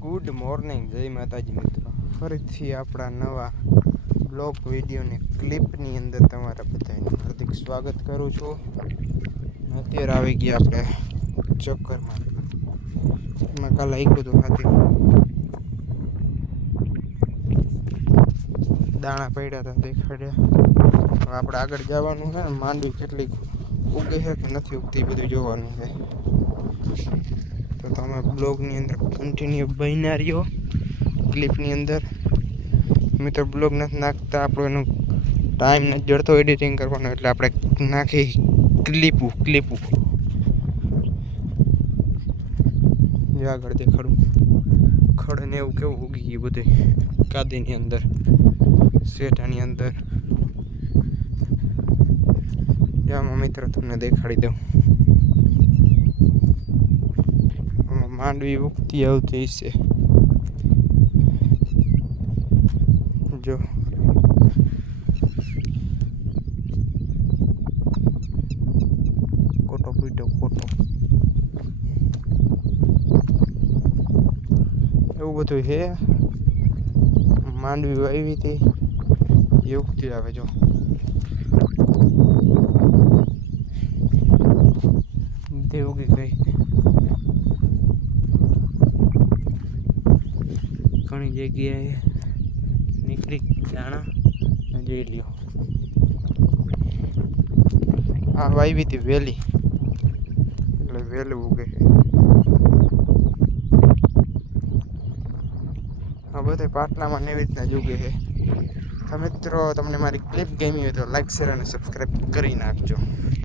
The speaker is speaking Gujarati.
ગુડ મોર્નિંગ, જય માતાજી મિત્રો. ફરીથી આપણા નવા બ્લોગ વિડીયોની ક્લિપની અંદર તમારા બધાનું હાર્દિક સ્વાગત કરું છું. અત્યારે આવી ગયા આપણે ચક્કરમાં. એમાં કાલે આવ્યું હતું હાથી, દાણા પડ્યા હતા દેખાડ્યા. હવે આપણે આગળ જવાનું છે ને, માંડવી કેટલીક ઉગે છે કે નથી ઉગતી બધું જોવાનું છે. તો તમે બ્લોગની અંદર કન્ટિન્યુ બન્યા રહ્યો. ક્લિપની અંદર મિત્રો બ્લોગ નથી નાખતા, આપણો એનો ટાઈમ નથી જડતો એડિટિંગ કરવાનો, એટલે આપણે નાખી ક્લિપું જે આગળ દેખાડું. ખડ ને એવું કેવું ઉગી ગયું બધું કાદીની અંદર, શેઠાની અંદર. જામાં મિત્રો તમને દેખાડી દઉં. માંડવી ઉગતી આવતી છે જો. ખોટો એવું બધું છે. માંડવી વાવી હતી એ ઉગતી આવે જો. ઉગી ગઈ ઘણી જગ્યાએ નીકળી દાણા જોઈ લ્યો. આ વાવી હતી વેલી, એટલે વહેલું ઉગે. આ બધા પાટલામાં એવી રીતના જ ઉગે છે. મિત્રો તમને મારી ક્લિપ ગમી હોય તો લાઈક, શેર અને સબસ્ક્રાઈબ કરી નાખજો.